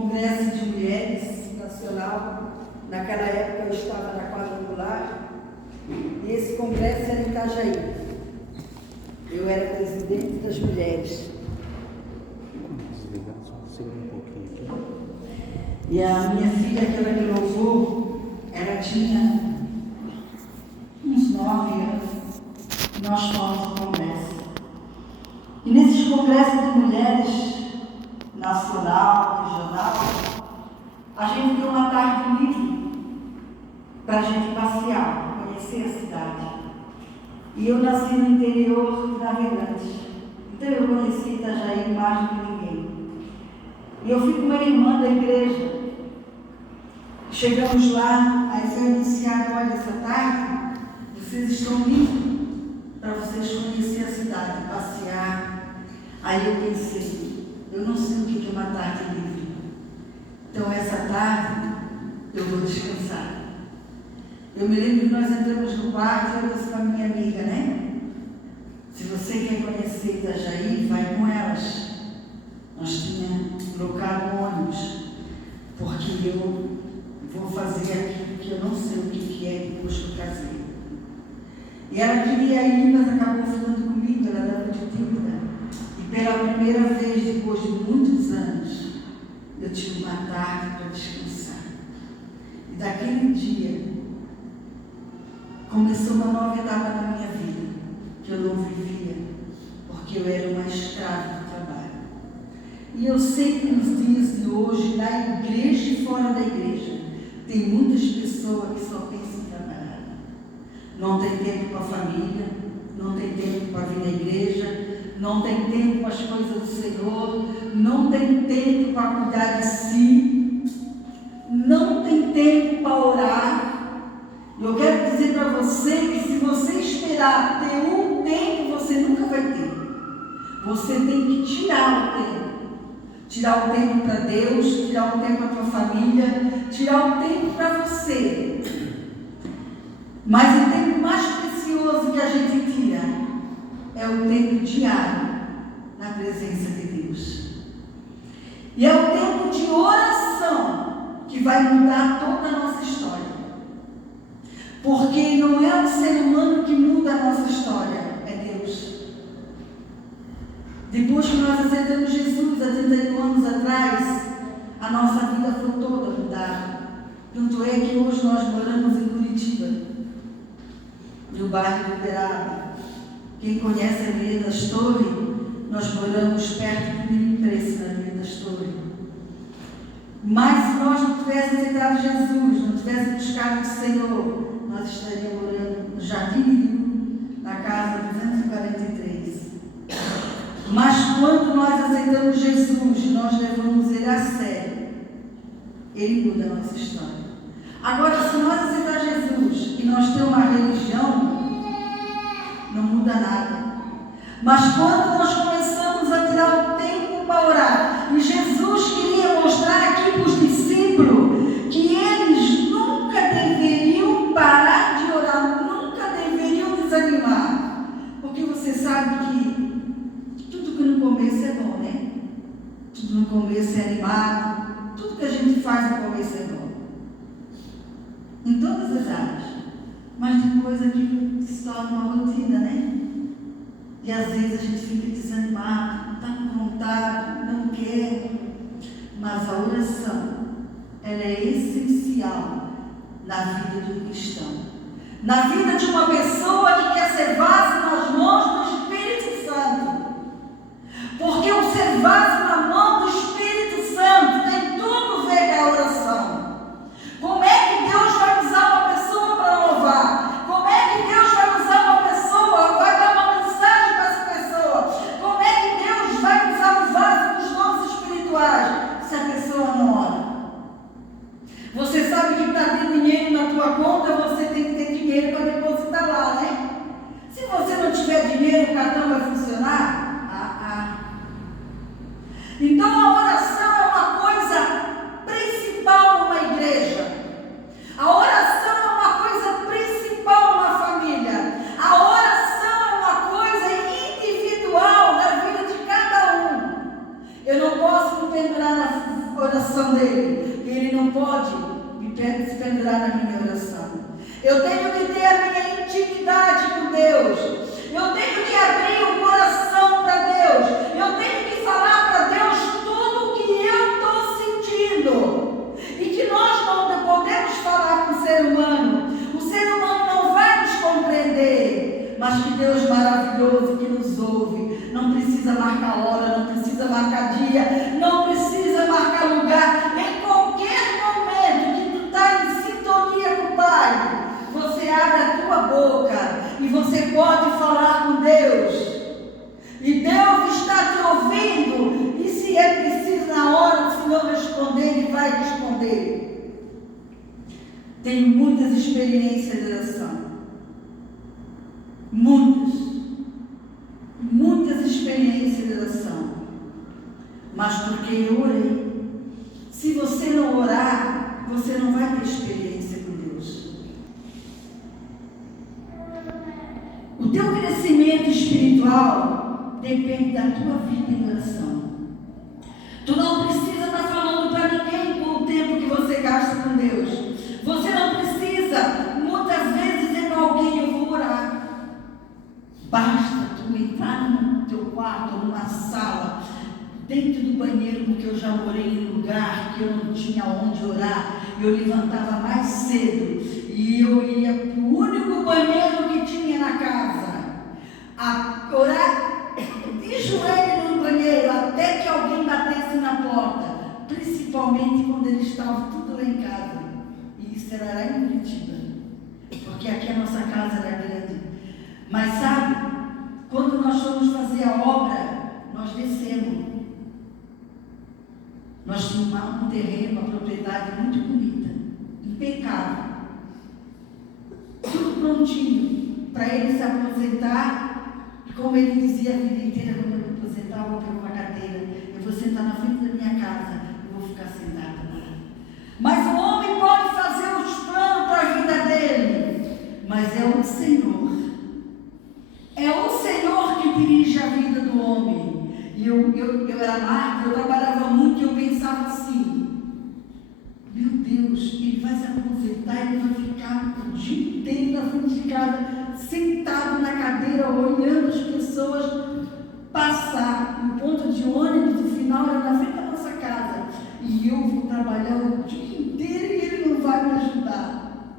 Congresso de Mulheres Nacional. Naquela época eu estava na quadrangular e esse congresso era em Itajaí. Eu era presidente das mulheres. E a minha filha, aquela que louvou, ela tinha uns 9 anos. Nós fomos ao congresso. E nesses congressos de mulheres, nacional, regional, a gente tem uma tarde livre para a gente passear, conhecer a cidade. E eu nasci no interior de Navegantes, então eu conheci Itajaí mais do que ninguém. E eu fui com uma irmã da igreja. Chegamos lá, aí foi anunciado: olha, essa tarde vocês estão livres para vocês conhecer a cidade, passear. Aí eu pensei, eu não sei o que é uma tarde livre. Então essa tarde eu vou descansar. Eu me lembro que nós entramos no quarto e eu disse para minha amiga, né? Se você quer conhecer Itajaí, vai com elas. Nós tínhamos trocado um ônibus, porque eu vou fazer aquilo que eu não sei o que é depois que eu casei. E ela queria ir, mas acabou ficando comigo, ela era muito tímida. E pela primeira vez, depois de muitos anos, eu tive uma tarde para descansar. E daquele dia, começou uma nova etapa na minha vida, que eu não vivia, porque eu era uma escrava do trabalho. E eu sei que nos dias de hoje, na igreja e fora da igreja, tem muitas pessoas que só pensam em trabalhar. Não tem tempo para a família, não tem tempo para vir na igreja, não tem tempo para as coisas do Senhor, não tem tempo para cuidar de si, não tem tempo para orar. Eu quero dizer para você que se você esperar ter um tempo, você nunca vai ter. Você tem que tirar o tempo. Tirar o tempo para Deus, tirar o tempo para a tua família, tirar o tempo para você. Mas o tempo mais precioso que a gente tira é o tempo diário na presença de Deus. E é o tempo de oração que vai mudar toda a nossa história. Porque não é o ser humano que muda a nossa história, é Deus. Depois que nós aceitamos Jesus há 31 anos atrás, a nossa vida foi toda mudada. Tanto é que hoje nós moramos em Curitiba, no bairro do Uberaba. Quem conhece a Avenida das Torres, nós moramos perto do mínimo preço na Avenida das Torres. Mas se nós não tivéssemos aceitado Jesus, não tivéssemos buscado o Senhor, nós estaríamos morando no Jardim Rio, na casa 243. Mas quando nós aceitamos Jesus, nós levamos Ele a sério, Ele muda a nossa história. Agora, se nós aceitar Jesus e nós temos uma religião, não muda nada. Mas quando nós começamos a tirar o tempo para orar, e Jesus queria mostrar aqui para os discípulos que eles nunca deveriam parar de orar, nunca deveriam desanimar. Porque você sabe que tudo que no começo é bom, né? Tudo no começo é animado, tudo que a gente faz no começo é bom. Em todas as áreas. Mas depois aquilo se torna uma rotina, né? E às vezes a gente fica desanimado, não está com vontade, não quer. Mas a oração, ela é essencial na vida de um cristão. Na vida de uma pessoa que quer ser vaso nas mãos do Espírito Santo. Porque o ser vaso na mão do Espírito Santo tem tudo a ver com a oração. Como é que Deus vai usar uma pessoa para louvar? Como é que Deus vai usar uma pessoa, vai dar uma mensagem para essa pessoa? Como é que Deus vai usar o vaso dos dons espirituais se a pessoa não ora? Você sabe que para ter dinheiro na tua conta, você tem que ter dinheiro para depositar lá, né? Se você não tiver dinheiro, o cartão vai funcionar? Então a oração é uma coisa principal numa igreja. A oração é uma coisa principal numa família. A oração é uma coisa individual na vida de cada um. Eu não posso me pendurar coração dele. E ele não pode se pendurar na minha oração. Eu tenho que ter a minha intimidade com Deus. Eu tenho que abrir o coração para Deus. Eu tenho que falar para Deus tudo o que eu estou sentindo. E que nós não podemos falar com o ser humano. O ser humano não vai nos compreender. Mas que Deus maravilhoso que nos ouve. Não precisa marcar hora, não precisa marcar dia, não precisa marcar lugar. Em qualquer momento que tu está em sintonia com o Pai, você abre a tua boca e você pode falar com Deus. E Deus está te ouvindo. E se é preciso na hora do Senhor responder, Ele vai responder. Tenho muitas experiências de oração. Muitas experiências de oração. Mas porque eu orei. Se você não orar, você não vai ter experiência com Deus. O teu crescimento espiritual depende da tua vida em oração. Tu não precisa estar falando para ninguém com o tempo que você gasta com Deus. Você não precisa muitas vezes dizer para alguém: eu vou orar. Basta tu entrar no teu quarto, numa sala, dentro do banheiro, porque eu já morei em um lugar que eu não tinha onde orar. Eu levantava mais cedo e eu ia para o único banheiro que tinha na casa, a orar de joelho no banheiro, até que alguém batesse na porta, principalmente quando eles estavam tudo lá em casa. E isso era lá em Curitiba, porque aqui a nossa casa era grande. Mas sabe, quando nós fomos fazer a obra, nós descemos. Nós tínhamos um terreno, uma propriedade muito bonita, impecável. Tudo prontinho para ele se aposentar. Como ele dizia a vida inteira, quando eu me aposentar, eu vou pegar uma cadeira, eu vou sentar na frente da minha casa, eu vou ficar sentada lá. Mas o homem pode fazer os planos para a vida dele, mas é o Senhor. É o Senhor que dirige a vida do homem. E eu era magra, eu trabalhava muito e eu pensava assim: meu Deus, ele vai se aposentar, ele vai ficar o dia inteiro na frente de casa, sentado na cadeira, olhando as pessoas passar. O ponto de ônibus, no final, era na frente da nossa casa. E eu vou trabalhar o dia inteiro e ele não vai me ajudar.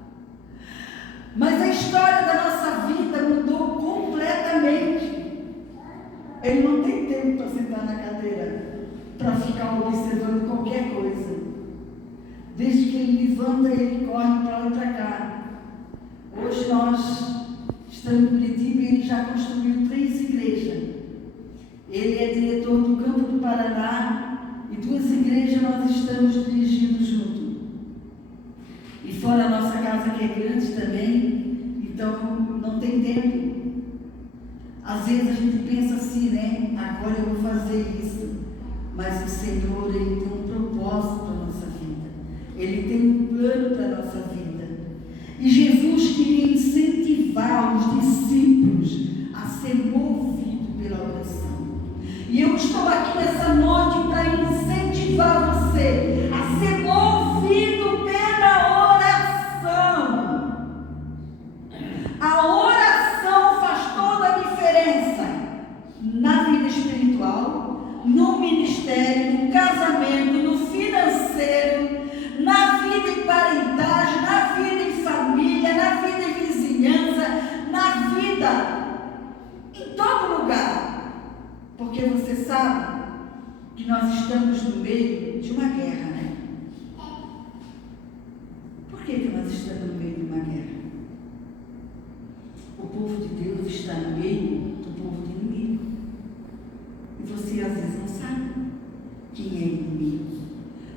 Mas a história da nossa vida mudou completamente. Ele não tem tempo para sentar na cadeira, para ficar observando qualquer coisa. Desde que ele levanta, ele corre para lá e para cá. Hoje nós estamos em Curitiba e ele já construiu 3 igrejas. Ele é diretor do Campo do Paraná e 2 igrejas nós estamos dirigindo junto. E fora a nossa casa, que é grande também, então não tem tempo. Às vezes a gente pensa assim, né? Agora eu vou fazer isso. Mas o Senhor, Ele tem um propósito para a nossa vida. Ele tem um plano para a nossa vida. E Jesus queria incentivar os discípulos a ser movidos pela oração. E eu estou aqui nessa noite para incentivar você a ser movido pela oração. A oração faz toda a diferença na vida espiritual, no ministério, no casamento, no financeiro, na vida em parentagem, na vida em família, na vida em vizinhança, na vida em todo lugar. Porque você sabe que nós estamos no meio de uma guerra, né? Por que nós estamos no meio de uma guerra? O povo de Deus está no meio do povo do inimigo. E você às vezes não sabe quem é inimigo.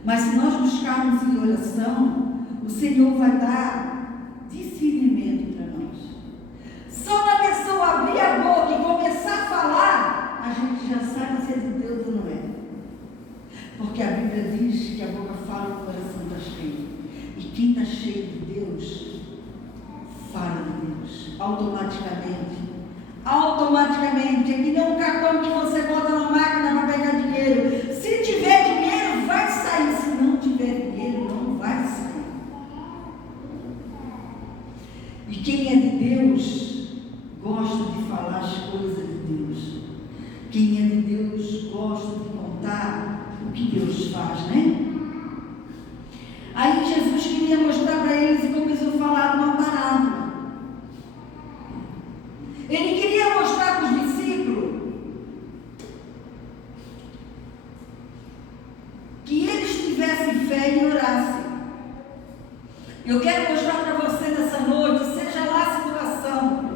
Mas se nós buscarmos em oração, o Senhor vai dar discernimento para nós. Só da pessoa abrir a boca e começar a falar, a gente já sabe se é de Deus ou não é. Porque a Bíblia diz que a boca fala, o coração está cheio. E quem está cheio de Deus, fala de Deus, automaticamente. Automaticamente. É que nem um cartão que você bota na máquina para pegar dinheiro. Se tiver dinheiro, vai sair. faz, né? Aí Jesus queria mostrar para eles e começou a falar de uma parábola. Ele queria mostrar para os discípulos que eles tivessem fé e orassem. Eu quero mostrar para você nessa noite, seja lá a situação,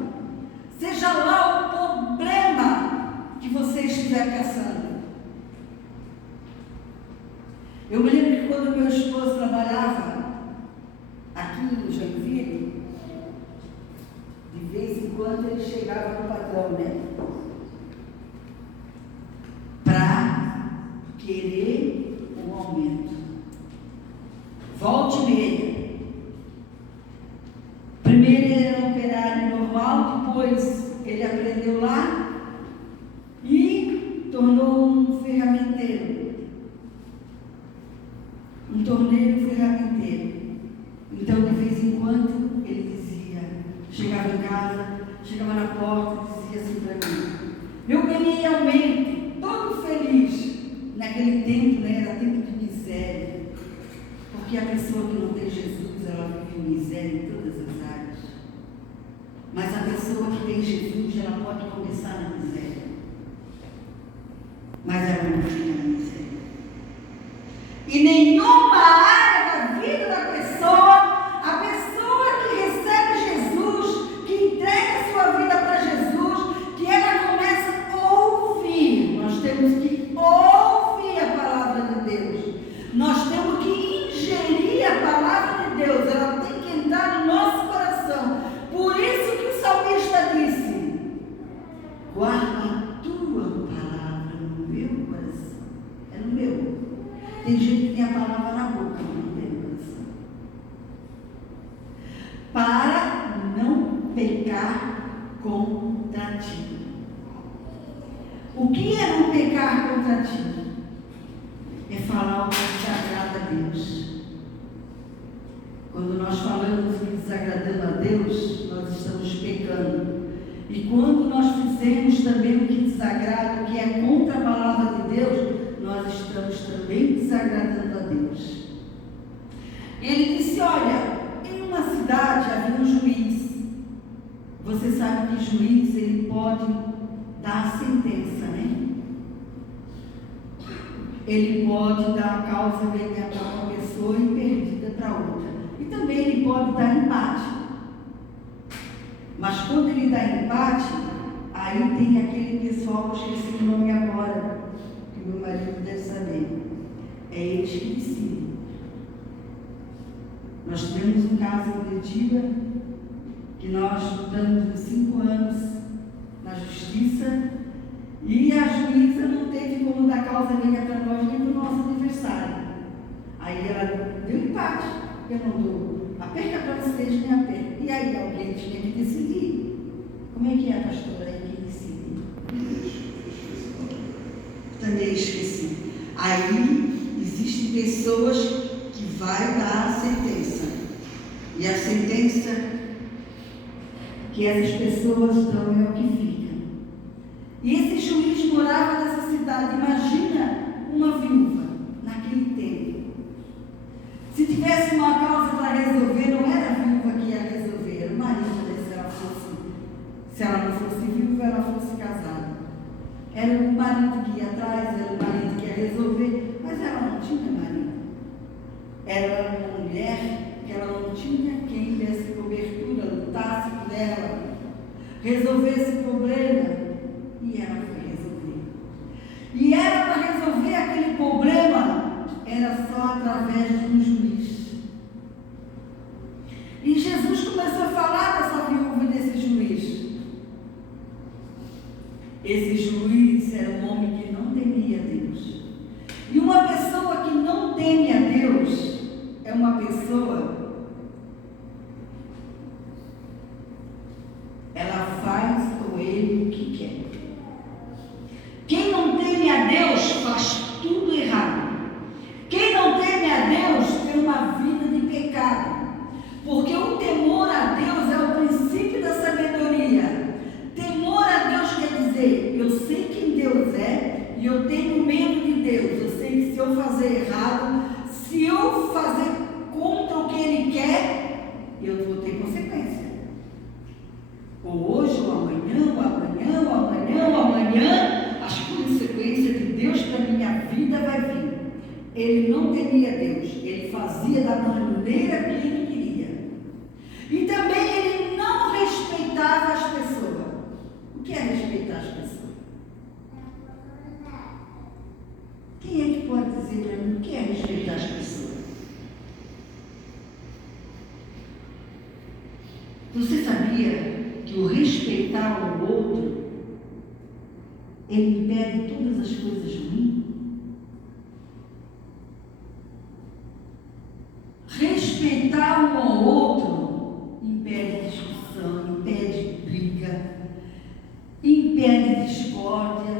seja lá o problema que você estiver passando. Eu me lembro que quando meu esposo trabalhava aqui em Joinville, de vez em quando ele chegava no patrão, né? Para querer um aumento. Volte e meia. Primeiro ele era um operário normal, depois ele aprendeu lá e tornou um ferramenteiro. Um torneiro ferramenteiro. Então, de vez em quando, ele dizia, chegava em casa, chegava na porta e dizia assim para mim: eu ganhei aumento, todo feliz. Naquele tempo, né, era tempo de miséria, porque a pessoa que não tem Jesus, ela vive miséria em todas as áreas. Mas a pessoa que tem Jesus, ela pode começar na miséria, mas ela não fica na miséria. E nenhuma área da vida da pessoa, a pessoa que recebe Jesus, que entrega a sua vida para Jesus, que ela começa a ouvir. Nós temos que ouvir a palavra de Deus. Nós temos que ingerir a palavra de Deus. Ela tem que entrar no nosso coração. Por isso que o salmista disse: guarda a tua palavra no meu coração. É no meu. Tem gente que tem a palavra na boca, mas não tem no coração. Para não pecar contra ti. O que é não pecar contra ti? É falar o que desagrada a Deus. Quando nós falamos o que desagradando a Deus, nós estamos pecando. E quando nós fizemos também o que desagrada, o que é contra a palavra de Deus, nós estamos também desagradando a Deus. Ele disse: olha, em uma cidade havia um juiz. Você sabe que juiz, ele pode dar a sentença, né? Ele pode dar a causa ganhada para uma pessoa e perdida para outra. E também ele pode dar empate. Mas quando ele dá empate, aí tem aquele pessoal, que eu esqueci o nome agora, que meu marido deve saber. É eles que decidem. Nós tivemos um caso em Curitiba, que nós lutamos 5 anos na justiça, e a juíza não teve como dar causa ganha para nós nem para o nosso adversário. Aí ela deu empate. Eu não dou a perca para vocês nem a perca. E aí alguém tinha que decidir. Como é que é, pastora, aí que decide? Também esqueci. Aí existem pessoas que vai dar a sentença. E a sentença que essas pessoas dão é o que fica. E esse juiz morava nessa cidade. Imagina uma viúva naquele tempo. Se tivesse uma causa para resolver, não era a viúva que ia resolver, era o marido, se ela não fosse viúva, ela fosse casada. Era o marido que ia atrás, era o marido que ia resolver, mas ela não tinha marido. Era uma mulher que ela não tinha quem desse cobertura, lutasse por ela, resolvesse o problema. E ela foi resolver. E era para resolver aquele problema, era só através de um juiz. E Jesus começou a falar dessa viúva e desse juiz. Esse juiz era um homem que não temia Deus. E uma pessoa que não teme a Deus é uma pessoa, ela faz com ele o que quer. Quem não teme a Deus faz tudo errado. Quem não teme a Deus tem uma vida de pecado. Porque o temor a Deus é o princípio da sabedoria. Temor a Deus quer dizer, eu sei quem Deus é e eu tenho medo de Deus. Eu sei que se eu fazer errado, errado, se eu fazer contra o que ele quer, eu vou ter consequência. Ou hoje, ou amanhã, ou amanhã, ou amanhã, ou amanhã, as consequências de Deus para a minha vida vai vir. Ele não temia Deus, ele fazia da maneira que ele queria. E também ele não respeitava as pessoas. O que é respeitar as pessoas? Quem é que pode dizer para mim o que é respeitar as pessoas? Você sabia que o respeitar o outro, ele impede todas as coisas ruins? Respeitar um ao outro impede discussão, impede briga, impede discórdia.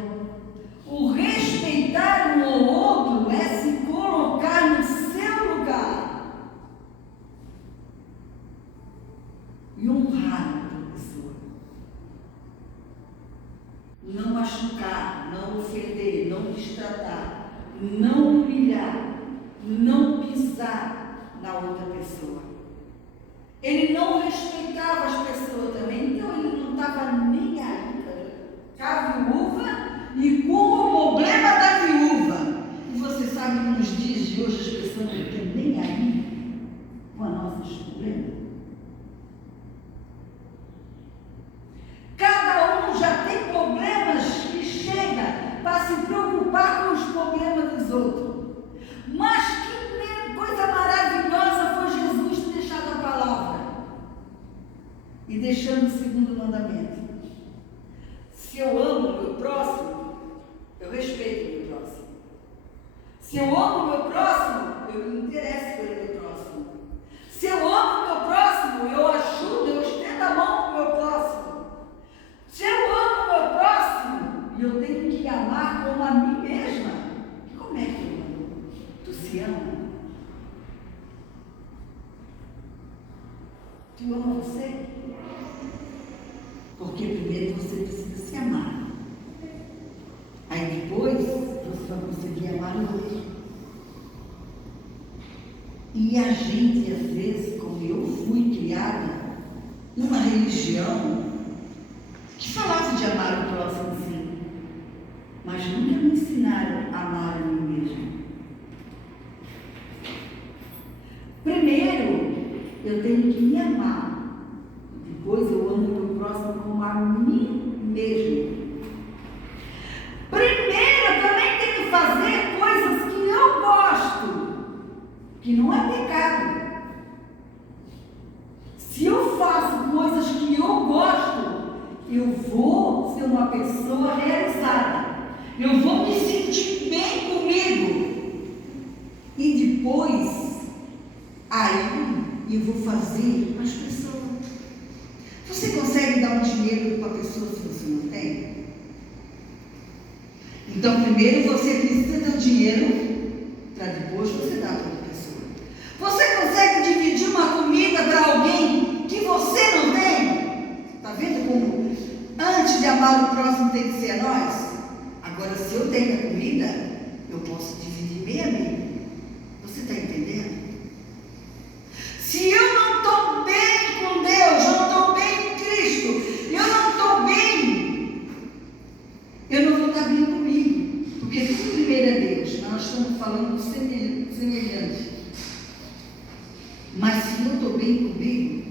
O respeitar um ao outro é se colocar no seu lugar e honrar outra pessoa. Não machucar, não ofender, não destratar, não humilhar, não pisar na outra pessoa. Ele não respeitava as pessoas também, então ele não estava nem aí para a viúva e com o problema da viúva. E você sabe que nos dias de hoje as pessoas não estão nem aí com os nossos problemas. Cada um já tem problemas que chega para se preocupar com os problemas dos outros. Mas que coisa maravilhosa foi Jesus ter deixado a palavra e deixando o segundo mandamento. Se eu amo o meu próximo, eu respeito o meu próximo. Se eu amo o meu próximo, eu me interesso pelo meu próximo. Se eu amo o meu próximo, eu ajudo, eu estendo a mão para o meu próximo. Se eu amo o meu próximo, eu tenho que amar como a mim mesma. Como é que eu amo? Tu se ama? Tu ama você? Porque primeiro você precisa se amar. Aí depois você vai conseguir amar o outro. E a gente, às vezes, como eu fui criada numa religião que falava de amar o próximo, sim, mas nunca me ensinaram a amar a mim mesmo. Primeiro, eu tenho que me amar. Depois eu amo o meu próximo como a mim mesmo. Primeiro, eu também tenho que fazer coisas que eu gosto, que não é pecado. Se eu faço coisas que eu gosto, eu vou ser uma pessoa realizada. Eu vou me sentir bem comigo. E depois, aí, eu vou fazer as pessoas. Você consegue dar um dinheiro para a pessoa se você não tem? Então, primeiro você precisa ter o dinheiro para depois você dar para outra pessoa. Você consegue dividir uma comida para alguém que você não tem? Está vendo como antes de amar o próximo tem que ser nós? Agora, se eu tenho a comida, eu posso dividir meio a meio. Você está entendendo? Se eu não estou bem com Deus, eu não estou bem em Cristo, eu não estou bem, eu não vou estar bem comigo. Porque tudo primeiro é Deus. Nós estamos falando do semelhante. Mas se eu estou bem comigo,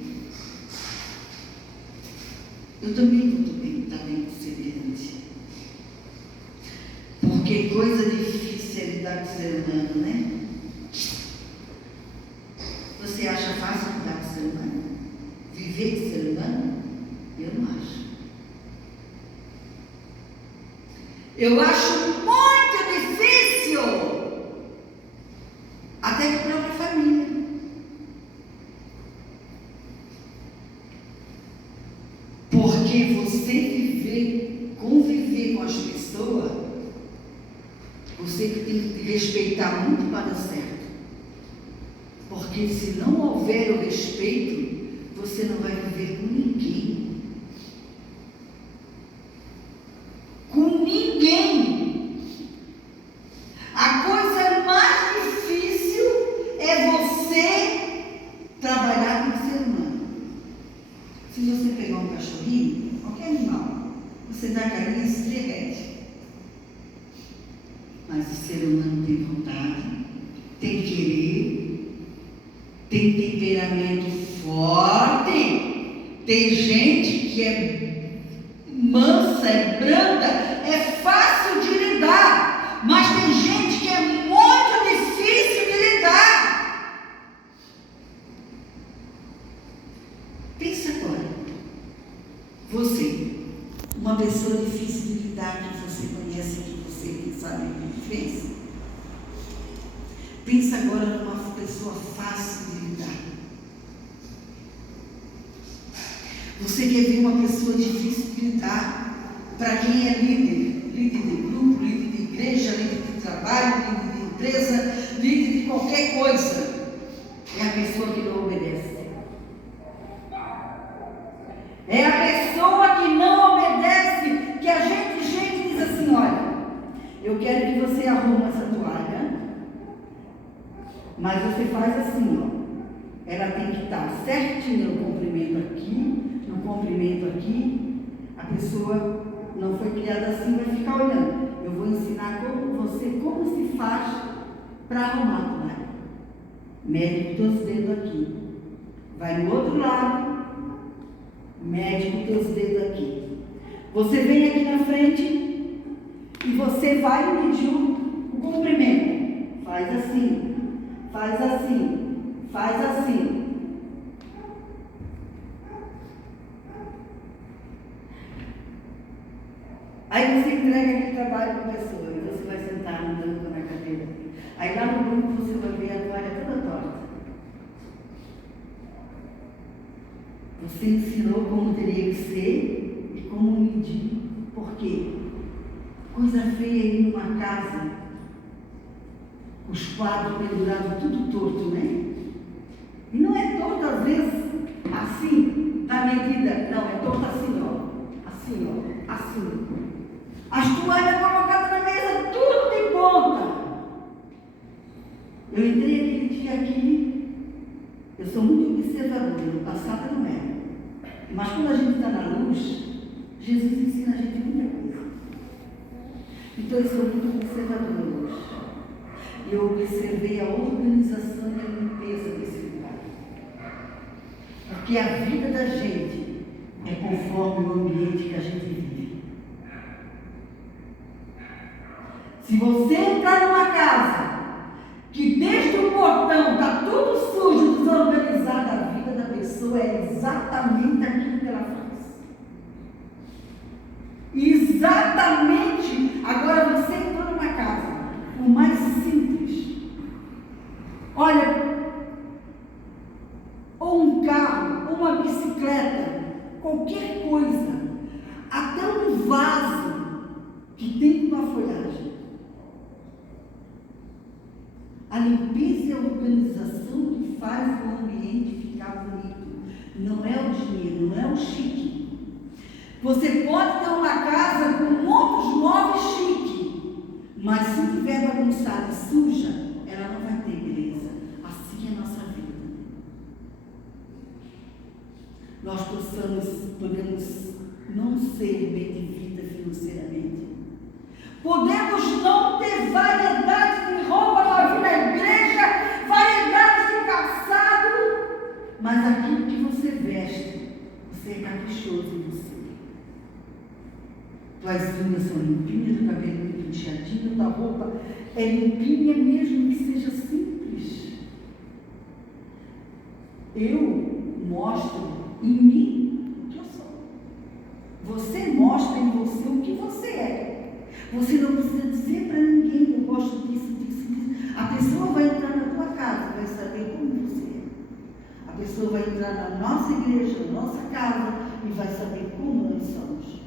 eu também vou estar bem com o semelhante. Porque coisa difícil é lidar com o ser humano, né? Você acha fácil lidar com o ser humano? Viver com o ser humano? Eu não acho. Eu acho muito difícil, até que a própria família. Porque você conviver com as pessoas, você tem que respeitar muito para dar certo. Porque se não houver o respeito, você não vai viver com ninguém. Com ninguém. A coisa mais difícil tem querer, tem temperamento forte, tem gente que é mansa, é branda, é fácil de lidar, mas tem gente que é muito difícil de lidar. Pensa agora, você, uma pessoa difícil de lidar que você conhece, que você sabe o que fez. Pensa agora numa pessoa fácil de lidar. Você quer ver uma pessoa difícil de lidar? Para quem é líder de grupo, líder de igreja, líder de trabalho, líder de empresa, líder de qualquer coisa, é a pessoa que não obedece. É a pessoa que não obedece, que a gente chega e diz assim: olha, eu quero que você arrume essa toalha, mas você faz assim, ó. Ela tem que estar certinha no comprimento aqui, no comprimento aqui. A pessoa não foi criada assim, vai ficar olhando. Eu vou ensinar como se faz para arrumar a toalha. Mede com teus dedos aqui. Vai no outro lado, mede com teus dedos aqui. Você vem aqui na frente e você vai medir o comprimento. Faz assim, faz assim, faz assim. Aí você entrega aquele trabalho para a pessoa e você vai sentar no banco, na cadeira. Aí lá no banco você vai ver a toalha toda torta. Você ensinou como teria que ser e como medir. Por quê? Coisa feia ir numa casa, os quadros pendurados tudo torto, né? E não é torto às vezes assim, na medida, não, é torto assim, ó. Assim, ó, assim. As toalhas colocadas na mesa, tudo de ponta. Eu entrei aquele dia aqui, eu sou muito observadora, no passado não era. Mas quando a gente está na luz, Jesus ensina a gente muita coisa. Então eu sou muito observadora hoje. E eu observei a organização e a limpeza desse lugar. Porque a vida da gente é conforme o ambiente que a gente vive. Se você entrar numa casa que desde o portão está tudo sujo, desorganizado, a vida da pessoa é exatamente aquilo que ela faz. Exatamente. Agora você entrou numa casa, o mais simples. Olha, ou um carro, ou uma bicicleta, qualquer coisa, até um vaso que tem uma folhagem. A limpeza e a organização que faz o ambiente ficar bonito. Não é o dinheiro, não é o chique. Você pode ter uma casa com muitos móveis chique, mas se tiver bagunçada e suja, ela não vai ter beleza. Assim é a nossa vida. Nós podemos não ser bem de vida financeiramente. Podemos não ter variedade de roupa para vir na igreja, variedade de calçado, mas aquilo que você veste, você é caprichoso em você. Tuas unhas são limpinhas, o cabelo penteadinho, tua roupa é limpinha mesmo que seja simples. Eu mostro em mim o que eu sou. Você mostra em você o que você é. Você não precisa dizer para ninguém: eu gosto disso, disso, disso. A pessoa vai entrar na tua casa, vai saber como você é. A pessoa vai entrar na nossa igreja, na nossa casa, e vai saber como nós somos.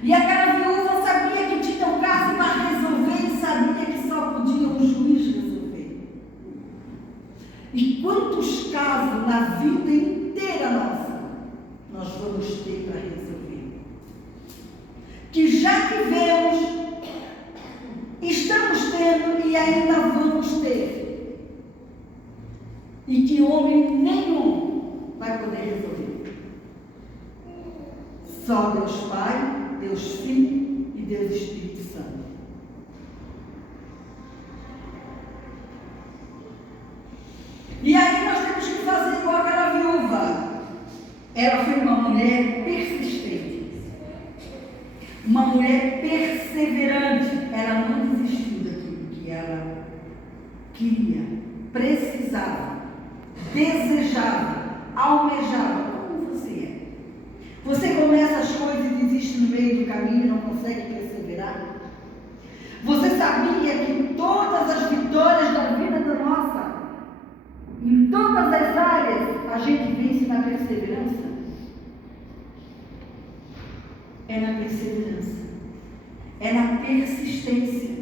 E aquela viúva sabia que tinha um caso para resolver e sabia que só podia um juiz resolver. E quantos casos na vida inteira nossa nós vamos ter para resolver? Que já tivemos, estamos tendo e ainda vamos ter. E que homem nenhum vai poder resolver. Só Deus Pai, Deus Filho e Deus Espírito Santo. E aí nós temos que fazer igual aquela viúva. Ela foi uma mulher persistente, uma mulher perseverante. Ela não desistiu daquilo que ela queria, precisava, desejava, almejava. Como você é? Você começa as coisas e desiste no meio do caminho e não consegue perseverar? Você sabia que todas as vitórias da vida da nossa, em todas as áreas, a gente vence na perseverança? É na perseverança, é na persistência.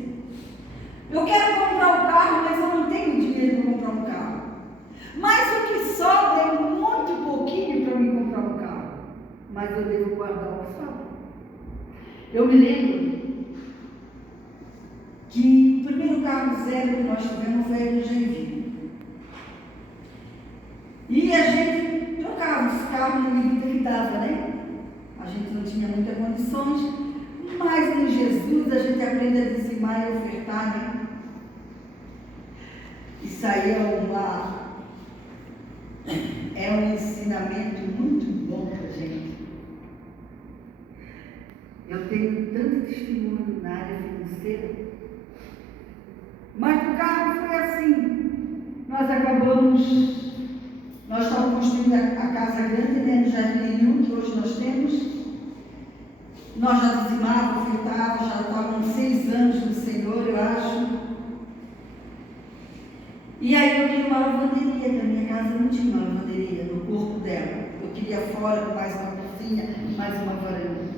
Eu quero comprar um carro, mas eu não tenho dinheiro para comprar um carro. Mas o que sobra é muito pouquinho para me comprar um carro. Mas eu devo guardar o que sobra. Eu me lembro que o primeiro carro zero que nós tivemos foi em Joinville. E a gente trocava os carros na medida que dava, né? A gente não tinha muitas condições, mas em Jesus a gente aprende a dizimar e ofertar, né? Isso aí é um ensinamento muito bom para a gente. Eu tenho tanto testemunho na área financeira, mas no carro foi assim. Nós estávamos construindo a casa grande, né, no Jardim Nenhum, que hoje nós temos. Nós já dizimávamos, ofertávamos, já estávamos 6 anos no Senhor, eu acho. E aí eu queria uma lavanderia, que a minha casa não tinha uma lavanderia no corpo dela. Eu queria fora, com mais uma cozinha, mais uma varanda.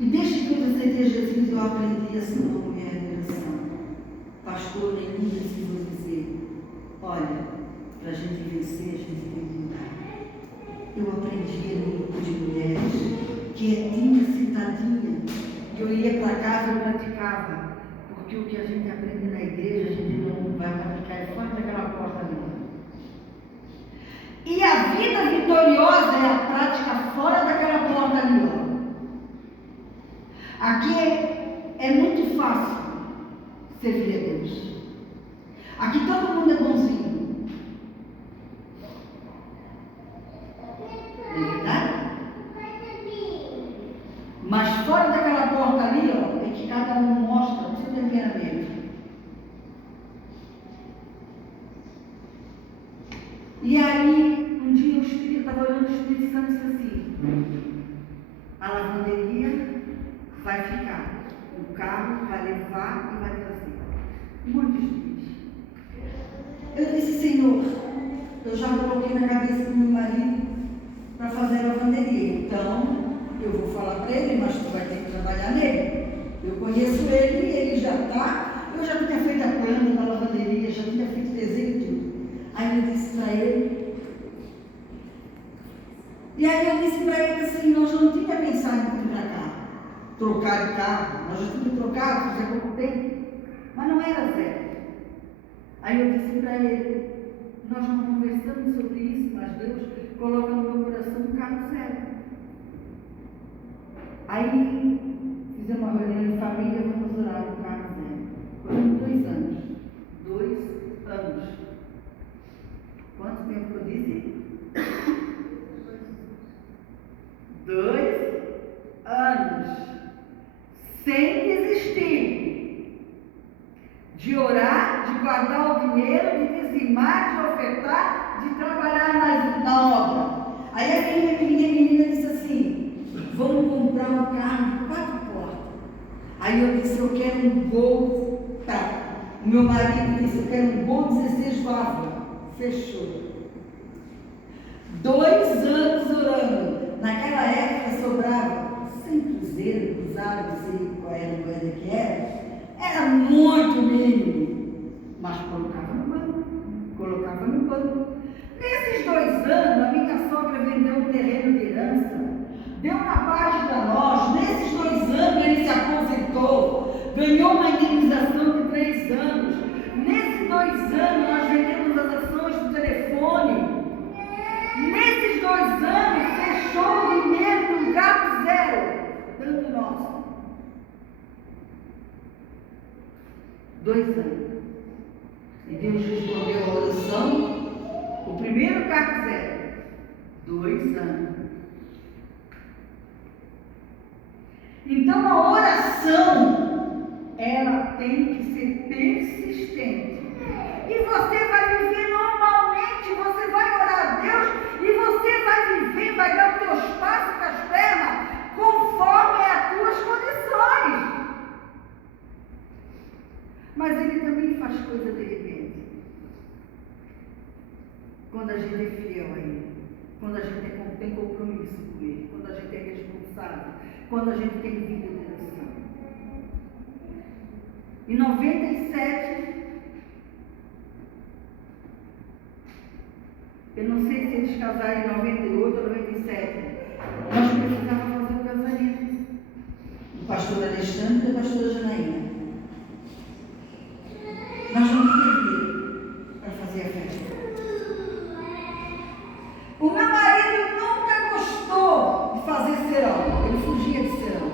E desde que eu aceitei Jesus, eu aprendi a ser uma mulher de oração. Pastor, nenhum precisou dizer, olha, para a gente vencer, a gente tem que mudar. Eu aprendi no grupo de mulheres, quietinha, sentadinha, e eu ia para casa e praticava, porque o que a gente aprende na igreja, a gente não vai praticar fora daquela porta ali. E a vida vitoriosa é a prática fora daquela porta ali, ó. Aqui é muito fácil servir a Deus. Aqui todo mundo é bonzinho. Não é verdade? Mas fora daquela porta ali, ó, é que cada um mostra o seu temperamento. E aí, um dia o Espírito estava olhando, o Espírito Santo disse assim: a lavanderia vai ficar, o carro vai levar e vai trazer. Muitos dias. Eu disse, Senhor, eu já coloquei na cabeça do meu marido para fazer a lavanderia. Então, eu vou falar para ele, mas tu vai ter que trabalhar nele. Eu conheço ele, ele já está. Eu já tinha feito a planta da lavanderia, já tinha feito desenho e tudo. Aí eu disse para ele. E aí eu disse para ele assim, nós não tínhamos pensado em vir para cá, trocar de carro. Nós já tínhamos trocado, fazia pouco tempo. Mas não era zero. Aí eu disse para ele, nós não conversamos sobre isso, mas Deus coloca no meu coração um carro zero. Aí fizemos uma reunião de família, vamos orar no carro zero. Foram 2 anos. 2 anos. Quanto tempo eu disse? 2 anos. Sem desistir. De orar, de guardar o dinheiro, de dizimar, de ofertar, de trabalhar na obra. Aí a minha menina disse assim, vamos comprar um carro de 4 portas. Aí eu disse, eu quero um Gol prata. O meu marido disse, eu quero um Gol 16 válvulas. Fechou. 2 anos orando. Naquela época sobrava 100 cruzeiros, cruzado, não sei qual era a moeda que era. Era muito mínimo, mas colocava no banco. Nesses 2 anos, a minha sogra vendeu um terreno de herança, deu uma parte para nós. Nesses 2 anos, ele se aposentou, ganhou uma indenização de 3 anos. Nesses 2 anos, nós vendemos as ações do telefone. Nesses 2 anos, fechou o dinheiro do gato zero, tanto nosso. 2 anos. E Deus respondeu a oração Espírito Santo. Então a oração, ela tem que ser persistente. E você vai viver normalmente, você vai orar a Deus e você vai viver, vai dar os teus passos com as pernas conforme as tuas condições. Mas Ele também faz coisa de repente. Quando a gente é fiel a Ele, quando a gente tem compromisso com Ele, quando a gente é responsável, quando a gente tem vida de oração. Em 97, eu não sei se eles casaram em 98 ou 97, nós precisávamos fazer um casamento. O pastor Alexandre e a pastora Janaína. Nós não tínhamos dinheiro para fazer a festa. O meu marido nunca gostou de fazer serão, ele fugia de serão.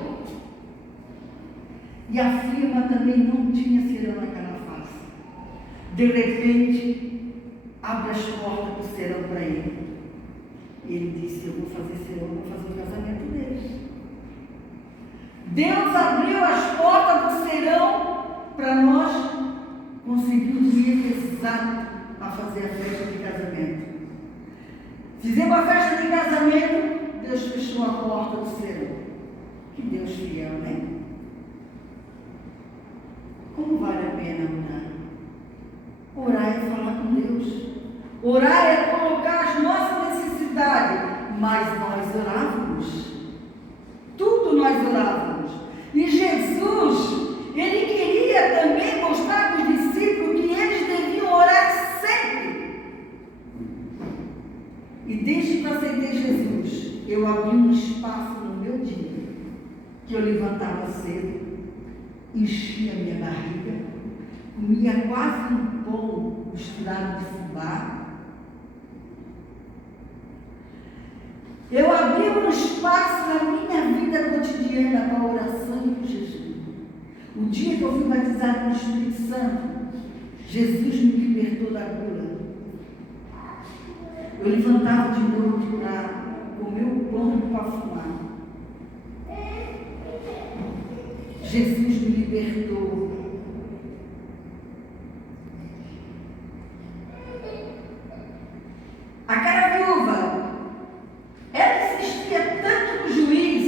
E a firma também não tinha serão naquela fase. De repente, abre as portas do serão para ele. E ele disse: eu vou fazer serão, vou fazer o casamento deles. Deus abriu as portas do serão para nós conseguirmos o dinheiro exato para fazer a festa de casamento. Fizemos a festa de casamento, Deus fechou a porta do serão. Que Deus fiel, né? Como vale a pena orar? Orar é falar com Deus. Orar é colocar as nossas necessidades. Mas nós orávamos. Tudo nós orávamos. E Jesus, Ele queria também mostrar para os discípulos que eles deviam orar sempre. E desde que eu aceitei Jesus, eu abri um espaço no meu dia, que eu levantava cedo, enchia minha barriga, comia quase um pão misturado de fubá. Eu abri um espaço na minha vida cotidiana para a oração e para o jejum. O dia que eu fui batizado no Espírito Santo, Jesus me libertou da gula. Eu levantava de noite para comer o pão para fumar. Jesus me libertou. Aquela viúva, ela insistia tanto no juiz,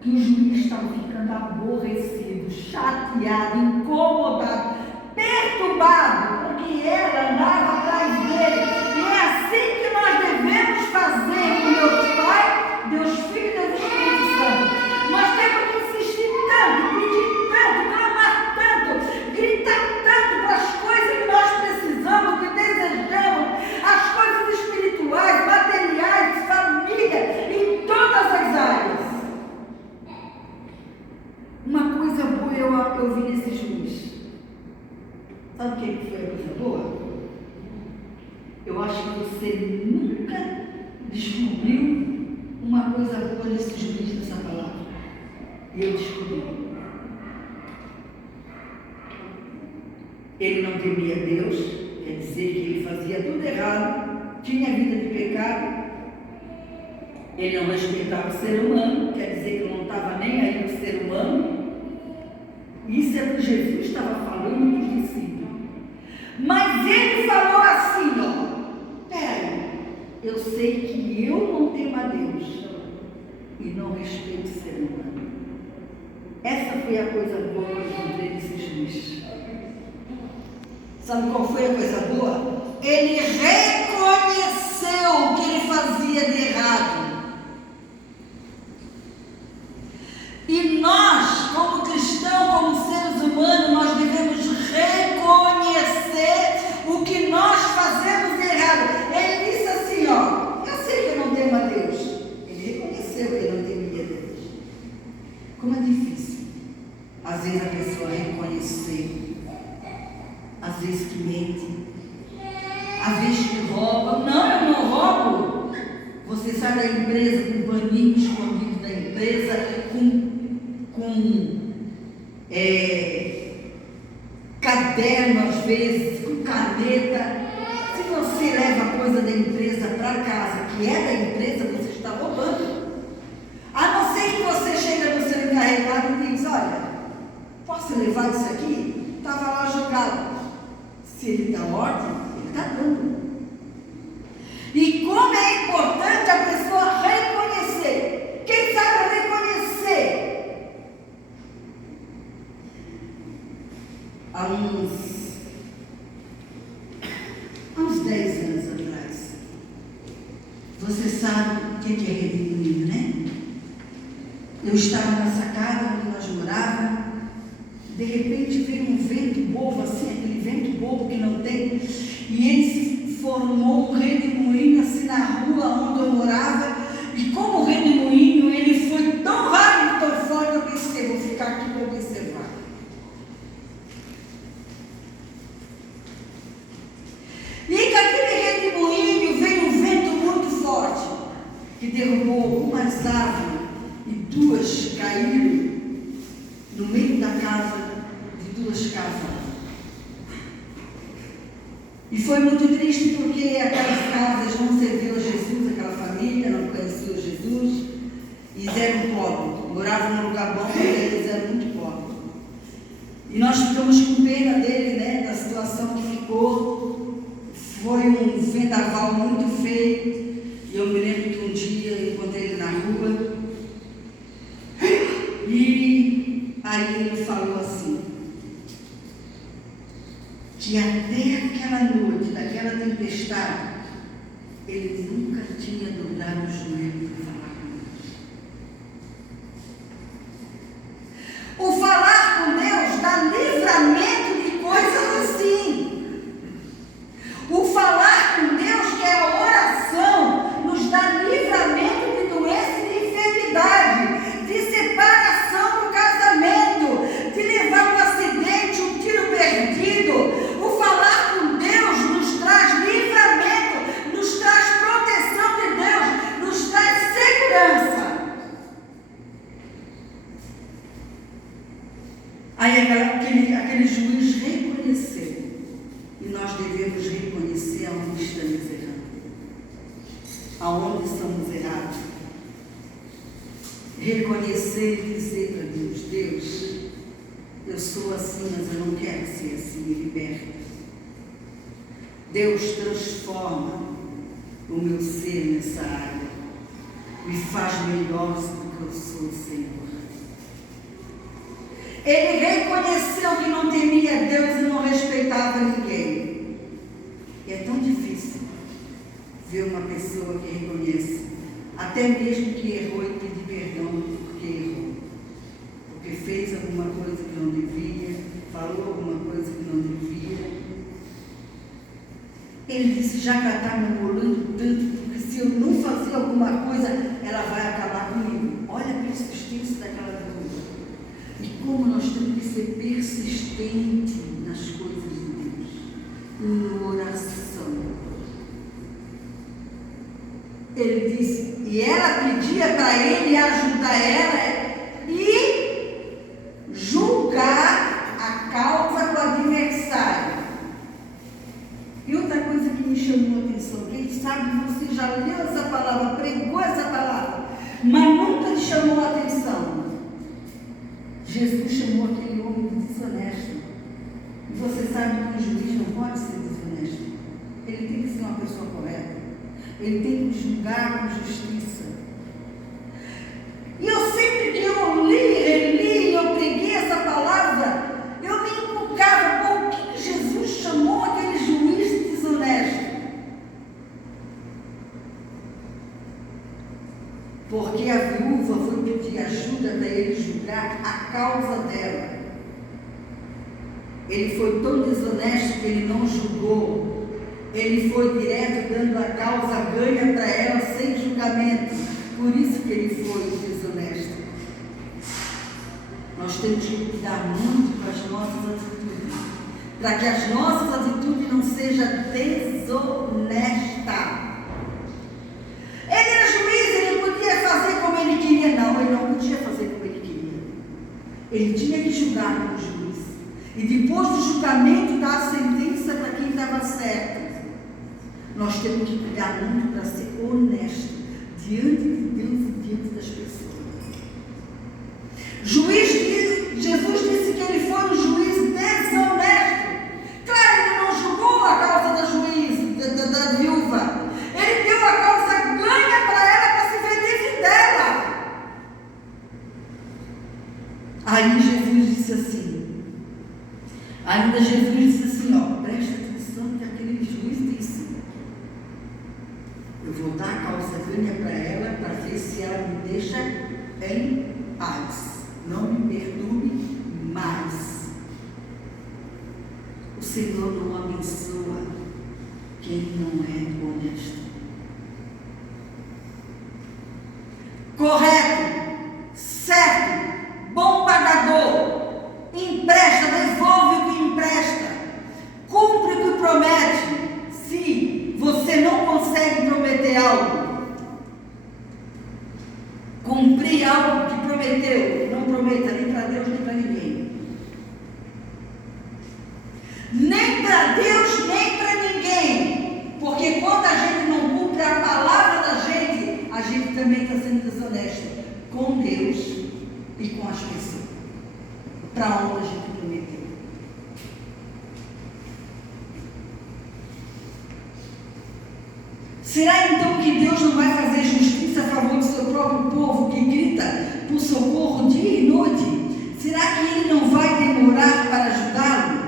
que o juiz estava ficando aborrecido, chateado, incomodado, perturbado, porque ela andava atrás dele. E é assim que nós devemos fazer com Deus Pai, Deus Filho e Deus Espírito Santo. Nós temos que insistir tanto, pedir tanto, clamar tanto, gritar tanto para as coisas que nós precisamos, que desejamos, as coisas espirituais, materiais, família, em todas as áreas. Uma coisa boa eu vi nesse juiz. Sabe o que foi a coisa boa? Eu acho que você nunca descobriu uma coisa boa nesse juiz, nessa palavra. E eu descobri. Ele não temia Deus, quer dizer que ele fazia tudo errado, tinha vida de pecado. Ele não respeitava o ser humano, quer dizer que ele não estava nem aí com o ser humano. Isso é o que Jesus estava falando para os discípulos. Mas ele falou assim, ó, pera, eu sei que eu não temo a Deus e não respeito o ser humano. Essa foi a coisa boa que eu encontrei nesse juiz. Sabe qual foi a coisa boa? Ele reconheceu o que ele fazia de errado. E nós, como cristãos, como seres humanos, nós devemos reconhecer o que nós fazemos de errado. Ele disse assim, ó, eu sei que eu não temo a Deus. Ele reconheceu que ele não temia Deus. Como é difícil, às vezes, a pessoa reconhecer, às vezes que mente, às vezes que rouba. Não, eu não roubo. Você sai da empresa com um paninho escondido da empresa, com caderno às vezes, com caneta. Se que você leva a coisa da empresa para casa, que é da empresa, você está roubando. A não ser que você chega no seu encarregado e diz, olha, posso levar isso aqui? Estava lá jogado. Se ele dá ordem, ele está dando. E como é importante a pessoa reconhecer. Quem sabe reconhecer? Há uns 10 anos atrás, você sabe o que é rede de moinho, né? Eu estava na sacada onde nós morávamos, de repente veio um vento bobo, assim, aquele vento bobo que não tem, e ele se formou um redemoinho assim na rua onde eu morava, e como o redemoinho, ele foi tão rápido, tão forte, eu pensei, vou ficar aqui para observar. E com aquele redemoinho veio um vento muito forte, que derrubou algumas árvores, e 2 caíram no meio da casa de 2 casas. E foi muito triste porque aquelas casas não serviam a Jesus, aquela família não conhecia Jesus, e eram pobres, moravam num lugar bom, mas eles eram muito pobres. E nós ficamos com pena dele, né, da situação que ficou. Foi um vendaval muito feio, e eu me lembro que um dia eu encontrei ele na rua, e aí ele falou assim, que até aquela noite, daquela tempestade, ele nunca tinha dobrado o joelho para falar com Deus. O falar com Deus dá livramento de coisas assim. O falar com Deus, que é a oração, nos dá livramento de doença e de enfermidade, de separação do casamento, de levar um acidente, um tiro perdido. O falar com Deus nos traz livramento, nos traz proteção de Deus, nos traz segurança. Aí aquele juiz reconheceu, e nós devemos reconhecer aonde estamos errando, aonde estamos errados. Reconhecer e dizer para Deus, Deus, eu sou assim, mas eu não quero ser assim, me liberta. Deus, transforma o meu ser nessa área, me faz melhor do que eu sou, Senhor. Ele reconheceu que não temia Deus e não respeitava ninguém. E é tão difícil ver uma pessoa que reconhece, até mesmo que errou, e pedir perdão porque errou. Porque fez alguma coisa que não devia, falou alguma coisa que não devia. Ele disse, já que ela está me enrolando tanto, porque se eu não fazer alguma coisa, ela vai acabar comigo. Olha a persistência daquela viúva. E como nós temos que ser persistentes nas coisas de Deus, em oração. Ele disse, e ela pedia para ele ajudar ela e julgar a causa do adversário. E outra coisa que me chamou a atenção, quem sabe você já leu essa palavra, pregou essa palavra, mas nunca te chamou a atenção. Jesus chamou aquele homem de desonesto. E você sabe que um juiz não pode ser desonesto. Ele tem que ser uma pessoa correta. Ele tem que julgar com justiça. E eu sempre que eu reli, eu peguei essa palavra, eu me inculcava por que Jesus chamou aquele juiz de desonesto. Porque a viúva foi pedir ajuda para ele julgar a causa dela. Ele foi tão desonesto que ele não julgou. Ele foi direto dando a causa ganha para ela sem julgamento. Por isso que ele foi desonesto. Nós temos que cuidar muito com as nossas atitudes, para que as nossas atitudes não sejam desonestas. Ele era juiz, ele podia fazer como ele queria. Não, ele não podia fazer como ele queria. Ele tinha que julgar como juiz. E depois do julgamento, dar a sentença para quem estava certo. temos que cuidar muito para ser honesto diante de Deus e diante das pessoas. Jesus disse que ele foi um juiz desonesto. Claro, ele não julgou a causa da viúva. Ele deu a causa ganha para ela para se ver dela. Aí Jesus disse assim, presta atenção que aquele juiz disse, eu vou dar a causa ganha para ela para ver se ela me deixa em paz. Não me perturbe mais. O Senhor não abençoa quem não é honesto. Correto, certo, bom pagador, empresta, devolve o que empresta, cumpre o que promete. Se você não consegue prometer algo, cumprir algo que prometeu, não prometa nem para Deus nem para ninguém. Nem para Deus nem para ninguém. Porque quando a gente não cumpre a palavra da gente, a gente também está sendo desonesto com Deus e com as pessoas. Para onde a gente prometeu. Será então que Deus não vai fazer justiça a favor do seu próprio povo que grita por socorro dia e noite? Será que Ele não vai demorar para ajudá-lo?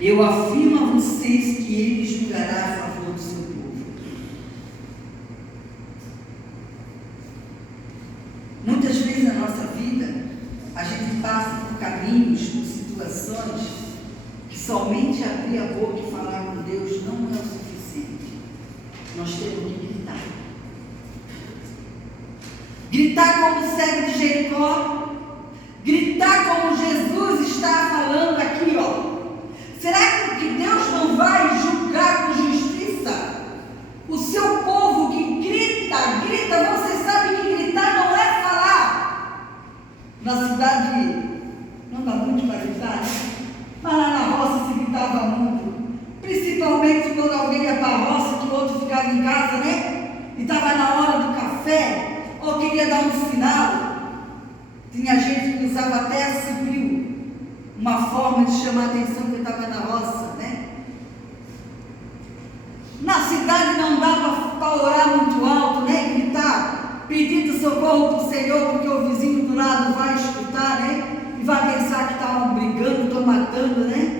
Eu afirmo a vocês que Ele julgará a favor do seu povo. Muitas vezes na nossa vida, a gente passa por caminhos, por situações, que somente abrir a boca e falar com Deus não é o suficiente. Nós temos que gritar. Gritar como o cego de Jericó. Gritar como Jesus está falando aqui, ó. Será que Deus não vai julgar com justiça o seu povo que grita? Você sabe que gritar não é falar. Na cidade não dá muito para gritar, né? Mas lá na roça se gritava muito. Principalmente quando alguém ia para a roça, que o outro ficava em casa, né? E estava na hora do café, ou queria dar um sinal. Tinha gente que usava até assobio, uma forma de chamar a atenção que estava na roça, né? Na cidade não dava para orar muito alto, né? Gritar, pedindo socorro para o Senhor, porque o vizinho do lado vai escutar, né? E vai pensar que estavam brigando, estão matando, né?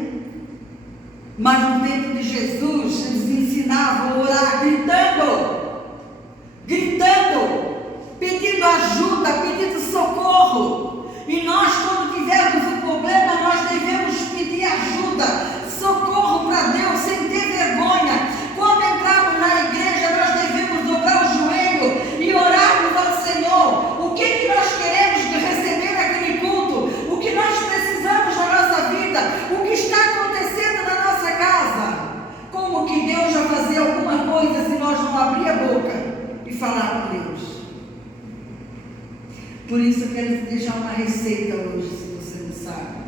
Mas no tempo de Jesus, eles ensinavam a orar gritando, pedindo ajuda, pedindo socorro. E nós, quando tivermos um problema, nós devemos pedir ajuda, socorro para Deus, sem ter vergonha. Quando entrarmos na igreja, nós devemos dobrar o joelho e orarmos ao Senhor. O que nós queremos receber naquele culto? O que nós precisamos na nossa vida? O que está acontecendo na nossa casa? Como que Deus vai fazer alguma coisa se nós não abrir a boca e falar com Deus? Por isso eu quero te deixar uma receita hoje, se você não sabe.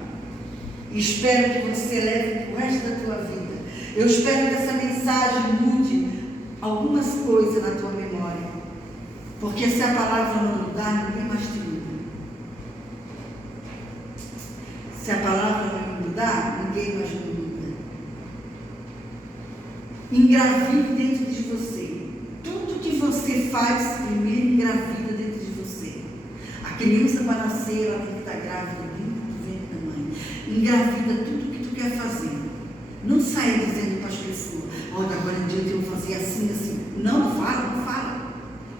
Espero que você leve para o resto da tua vida. Eu espero que essa mensagem mude algumas coisas na tua memória. Porque se a palavra não mudar, ninguém mais te muda. Se a palavra não mudar, ninguém mais te muda. Engravide dentro de você. Tudo que você faz, primeiro engravida dentro de você. A criança para nascer, ela tem que estar grávida dentro do ventre da mãe. Engravida tudo que tu quer fazer. Não saia dizendo para as pessoas, olha, agora em diante eu vou fazer assim, assim. Não fala.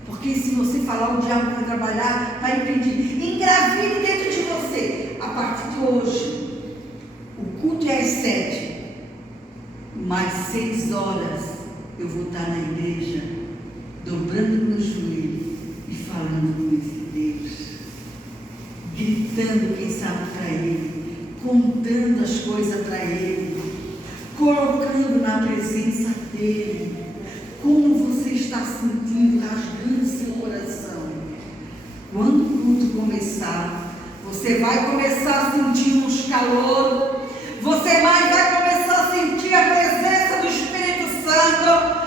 Porque se você falar, o diabo vai trabalhar, vai impedir. Engravide dentro de você. A partir de hoje, o culto é às 7. Mais 6 horas eu vou estar na igreja, dobrando meus joelhos e falando com esse Deus. Gritando, quem sabe, para Ele, contando as coisas para Ele, colocando na presença dEle, como você está sentindo, rasgando seu coração. Quando o culto começar, você vai começar a sentir uns calor, você vai começar a sentir a presença do Espírito Santo,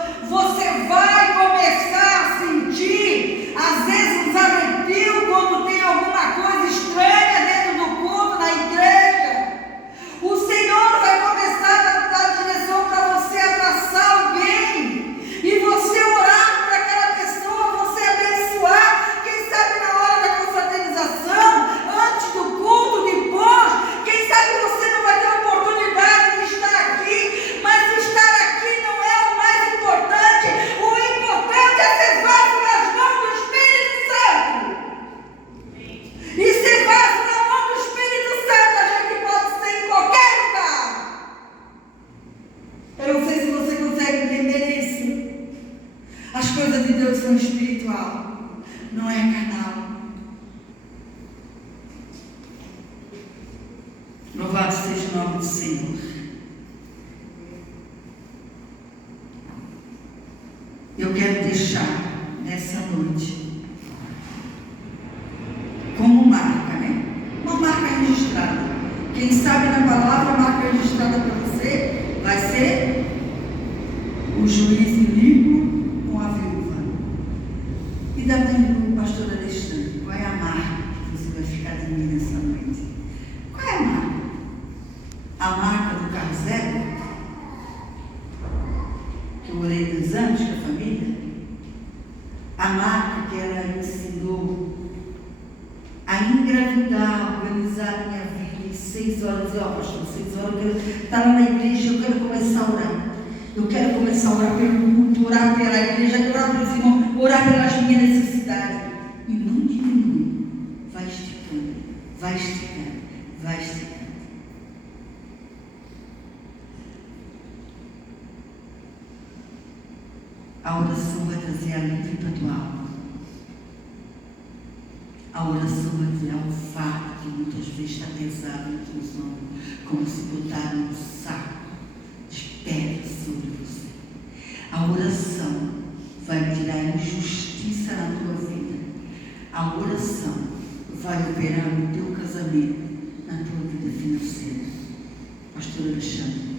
coisas de Deus são espiritual, não é carnal. Louvado seja o nome do Senhor. Eu quero deixar nessa noite como marca, né? Uma marca registrada. Quem sabe na palavra, a marca registrada para você vai ser o juiz iníquo com a viúva. E também o pastor Alexandre, qual é a marca que você vai ficar de mim nessa noite? Qual é a marca? A marca do carro zero? Que eu orei 2 anos com a família? A marca que ela ensinou a engravidar, organizar a minha vida em 6 horas. E pastor, 6 horas eu quero estar lá na igreja, eu quero começar a orar. Eu quero começar a orar pelo culto, orar pela igreja, orar pelos irmãos, orar pelas minhas necessidades. E não diminui. Vai esticando, vai esticando, vai esticando. A oração vai trazer alívio para a tua alma. A oração vai tirar um fardo que muitas vezes está pesado em teus ombros, como se botaram um saco de pedra sobre você. A oração vai tirar injustiça na tua vida. A oração vai operar no teu casamento, na tua vida financeira. Pastor Alexandre.